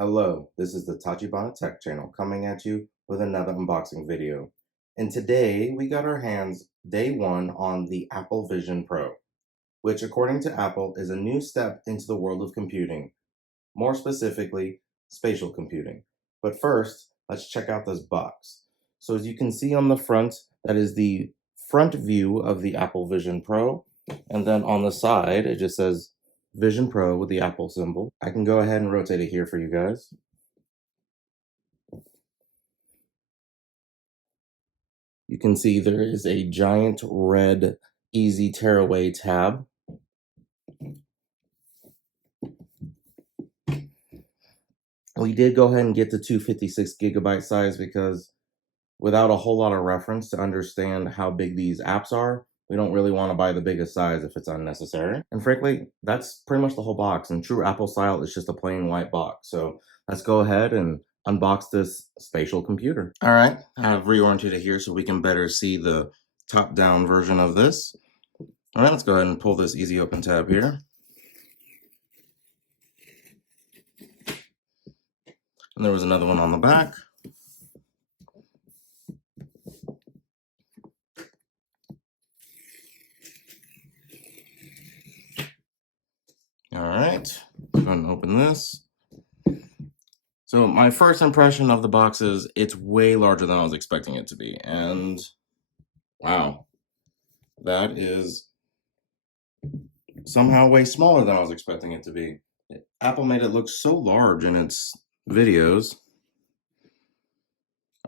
Hello, this is the Tachibana Tech channel coming at you with another unboxing video. And today we got our hands day one on the Apple Vision Pro, which according to Apple is a new step into the world of computing, more specifically, spatial computing. But first, let's check out this box. So as you can see on the front, that is the front view of the Apple Vision Pro. And then on the side, it just says Vision Pro with the Apple symbol. I can go ahead and rotate it here for you guys. You can see there is a giant red easy tearaway tab. We did go ahead and get the 256 gigabyte size because without a whole lot of reference to understand how big these apps are, we don't really want to buy the biggest size if it's unnecessary. And frankly, that's pretty much the whole box. In true Apple style, it's just a plain white box. So let's go ahead and unbox this spatial computer. All right, I've reoriented it here so we can better see the top-down version of this. All right, let's go ahead and pull this easy open tab here. And there was another one on the back. All right, go ahead and open this. So my first impression of the box is it's way larger than I was expecting it to be. And wow, that is somehow way smaller than I was expecting it to be. Apple made it look so large in its videos.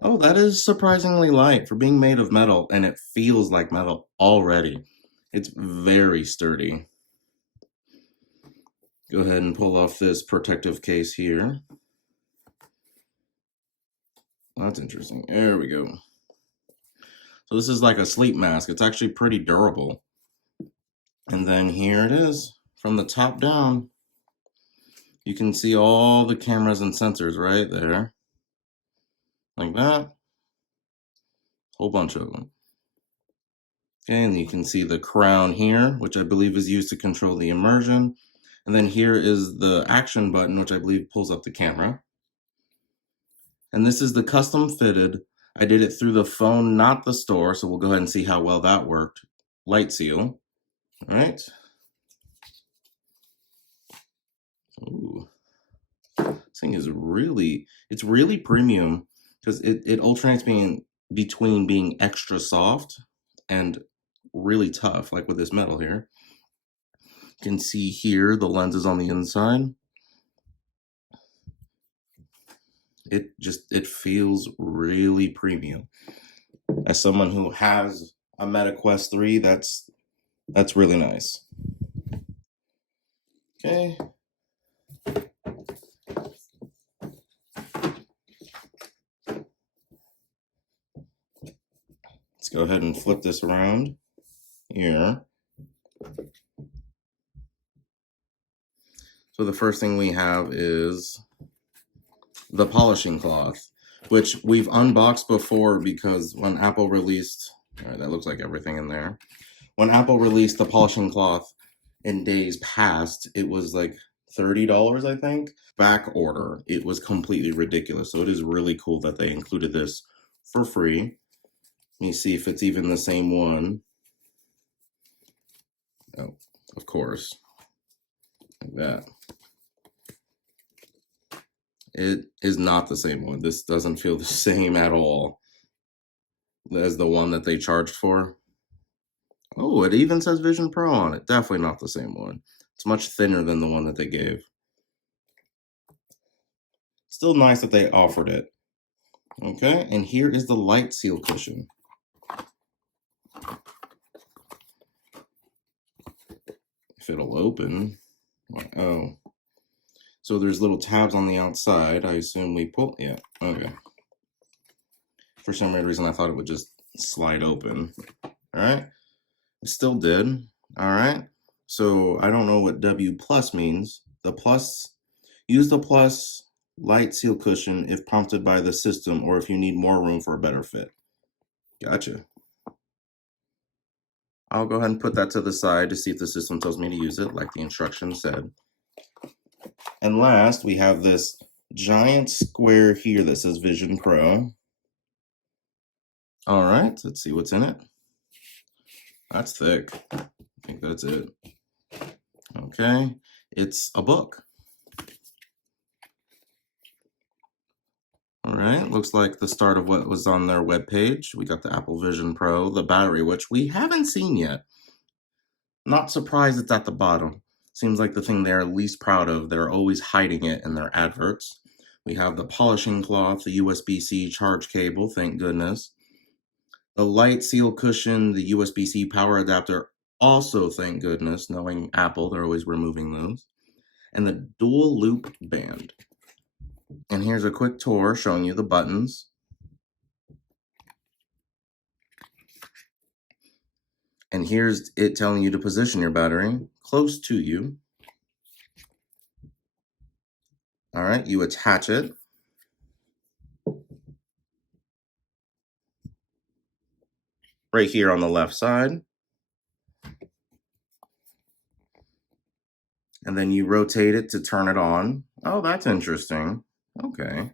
Oh, that is surprisingly light for being made of metal, and it feels like metal already. It's very sturdy. Go ahead and pull off this protective case here. That's interesting. There we go. So this is like a sleep mask. It's actually pretty durable. And then here it is from the top down. You can see all the cameras and sensors right there. Like that. Whole bunch of them. Okay, and you can see the crown here, which I believe is used to control the immersion. And then here is the action button, which I believe pulls up the camera. And this is the custom fitted. I did it through the phone, not the store, so we'll go ahead and see how well that worked. Light seal. All right. Ooh. This thing is really, it's really premium because it alternates between being extra soft and really tough, like with this metal here. You can see here the lenses on the inside. It feels really premium. As someone who has a Meta Quest 3, that's really nice. Okay. Let's go ahead and flip this around here. So the first thing we have is the polishing cloth, which we've unboxed before because when Apple released, all right, that looks like everything in there. When Apple released the polishing cloth in days past, it was like $30, I think. Back order, it was completely ridiculous. So it is really cool that they included this for free. Let me see if it's even the same one. Oh, of course. Like that. It is not the same one. This doesn't feel the same at all as the one that they charged for. Oh, it even says Vision Pro on it. Definitely not the same one. It's much thinner than the one that they gave. Still nice that they offered it. Okay, and here is the light seal cushion. If it'll open. Oh. So there's little tabs on the outside. I assume we pull, yeah, okay. For some weird reason, I thought it would just slide open. All right, it still did. All right, so I don't know what W plus means. The plus, use the plus light seal cushion if prompted by the system or if you need more room for a better fit. Gotcha. I'll go ahead and put that to the side to see if the system tells me to use it like the instructions said. And last, we have this giant square here that says Vision Pro. All right, let's see what's in it. That's thick. I think that's it. Okay, it's a book. All right, looks like the start of what was on their webpage. We got the Apple Vision Pro, the battery, which we haven't seen yet. Not surprised it's at the bottom. Seems like the thing they're least proud of. They're always hiding it in their adverts. We have the polishing cloth, the USB-C charge cable, thank goodness. The light seal cushion, the USB-C power adapter, also thank goodness, knowing Apple, they're always removing those. And the dual loop band. And here's a quick tour showing you the buttons. And here's it telling you to position your battery close to you. All right, you attach it. Right here on the left side. And then you rotate it to turn it on. Oh, that's interesting. Okay.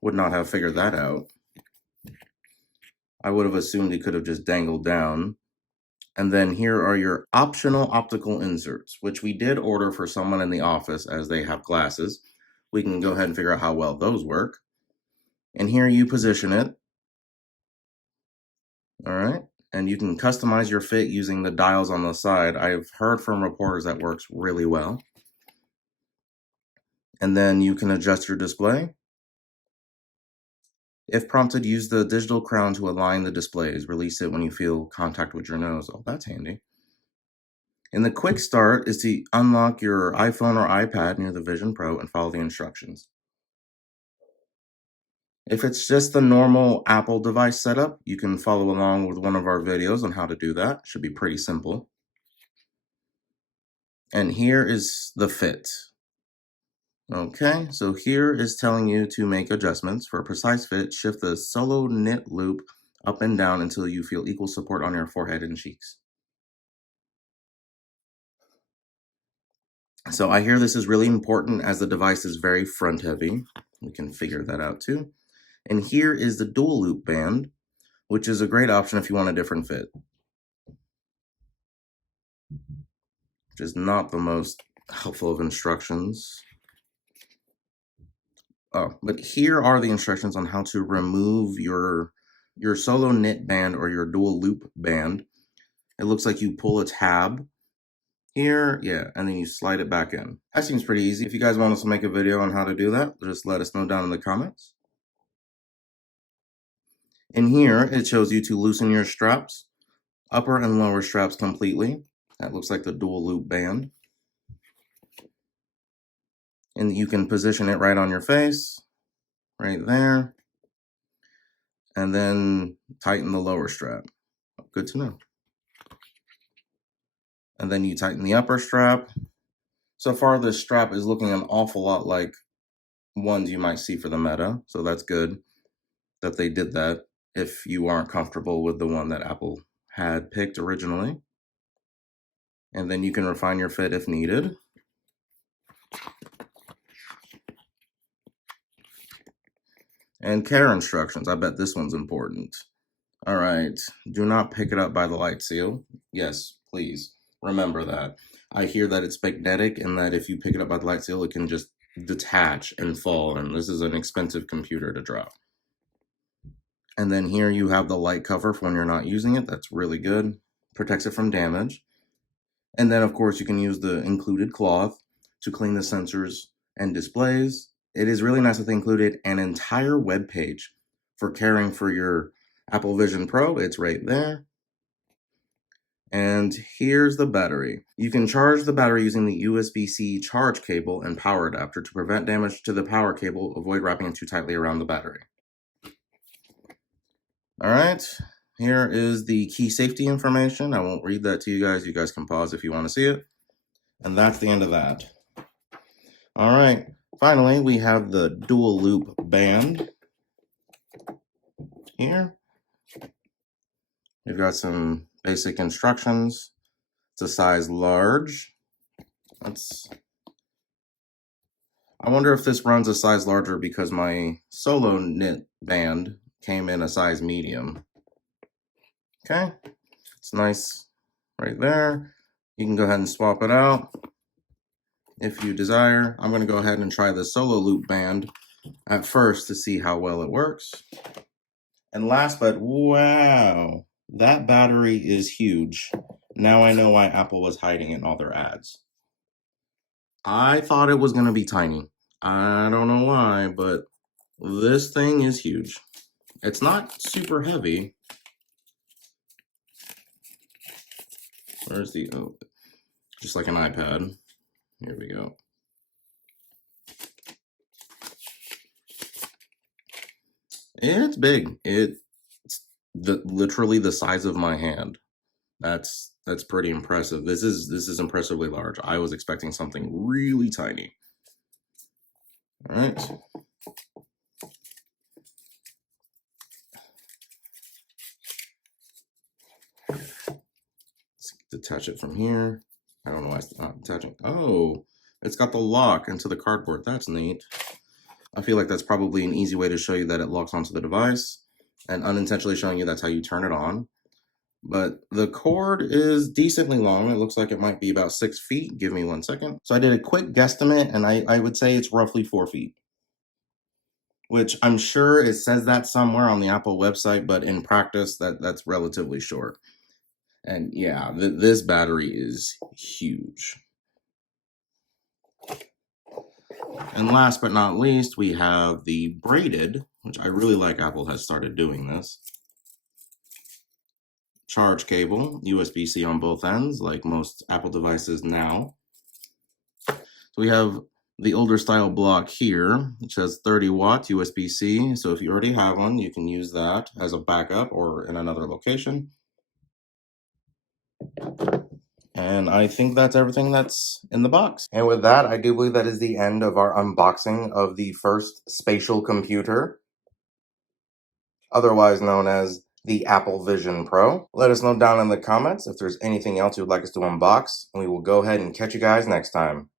Would not have figured that out. I would have assumed it could have just dangled down. And then here are your optional optical inserts, which we did order for someone in the office as they have glasses. We can go ahead and figure out how well those work. And here you position it. All right. And you can customize your fit using the dials on the side. I've heard from reporters that works really well. And then you can adjust your display. If prompted, use the digital crown to align the displays. Release it when you feel contact with your nose. Oh, that's handy. And the quick start is to unlock your iPhone or iPad near the Vision Pro and follow the instructions. If it's just the normal Apple device setup, you can follow along with one of our videos on how to do that. Should be pretty simple. And here is the fit. Okay, so here is telling you to make adjustments. For a precise fit, shift the solo knit loop up and down until you feel equal support on your forehead and cheeks. So I hear this is really important as the device is very front heavy. We can figure that out too. And here is the dual loop band, which is a great option if you want a different fit. Which is not the most helpful of instructions. Oh, but here are the instructions on how to remove your solo knit band or your dual loop band. It looks like you pull a tab here, yeah, and then you slide it back in. That seems pretty easy. If you guys want us to make a video on how to do that, just let us know down in the comments. In here, it shows you to loosen your straps, upper and lower straps completely. That looks like the dual loop band. And you can position it right on your face, right there. And then tighten the lower strap. Good to know. And then you tighten the upper strap. So far, this strap is looking an awful lot like ones you might see for the Meta. So that's good that they did that if you aren't comfortable with the one that Apple had picked originally. And then you can refine your fit if needed. And care instructions. I bet this one's important. All right. Do not pick it up by the light seal. Yes, please. Remember that. I hear that it's magnetic and that if you pick it up by the light seal, it can just detach and fall. And this is an expensive computer to drop. And then here you have the light cover for when you're not using it. That's really good. Protects it from damage. And then, of course, you can use the included cloth to clean the sensors and displays. It is really nice that they included an entire web page for caring for your Apple Vision Pro. It's right there. And here's the battery. You can charge the battery using the USB-C charge cable and power adapter to prevent damage to the power cable. Avoid wrapping it too tightly around the battery. All right, here is the key safety information. I won't read that to you guys. You guys can pause if you want to see it. And that's the end of that. All right, finally, we have the dual loop band here. You've got some basic instructions. It's a size large. Let's I wonder if this runs a size larger because my solo knit band came in a size medium. Okay, it's nice right there. You can go ahead and swap it out if you desire. I'm going to go ahead and try the solo loop band at first to see how well it works. And last, but wow, that battery is huge. Now I know why Apple was hiding it in all their ads. I thought it was going to be tiny. I don't know why, but this thing is huge. It's not super heavy. Where's the, oh, just like an iPad. Here we go. It's big. It's literally the size of my hand. That's pretty impressive. This is impressively large. I was expecting something really tiny. All right. Let's detach it from here. I don't know why it's not detaching. Oh, it's got the lock into the cardboard. That's neat. I feel like that's probably an easy way to show you that it locks onto the device, and unintentionally showing you that's how you turn it on. But the cord is decently long. It looks like it might be about 6 feet. Give me 1 second. So I did a quick guesstimate, and I would say it's roughly 4 feet. Which I'm sure it says that somewhere on the Apple website, but in practice, that's relatively short. And yeah, this battery is huge. And last but not least, we have the braided, which I really like Apple has started doing this. Charge cable, USB-C on both ends, like most Apple devices now. So we have the older style block here, which has 30 watt USB-C. So if you already have one, you can use that as a backup or in another location. And I think that's everything that's in the box. And with that, I do believe that is the end of our unboxing of the first spatial computer, otherwise known as the Apple Vision Pro. Let us know down in the comments if there's anything else you'd like us to unbox, and we will go ahead and catch you guys next time.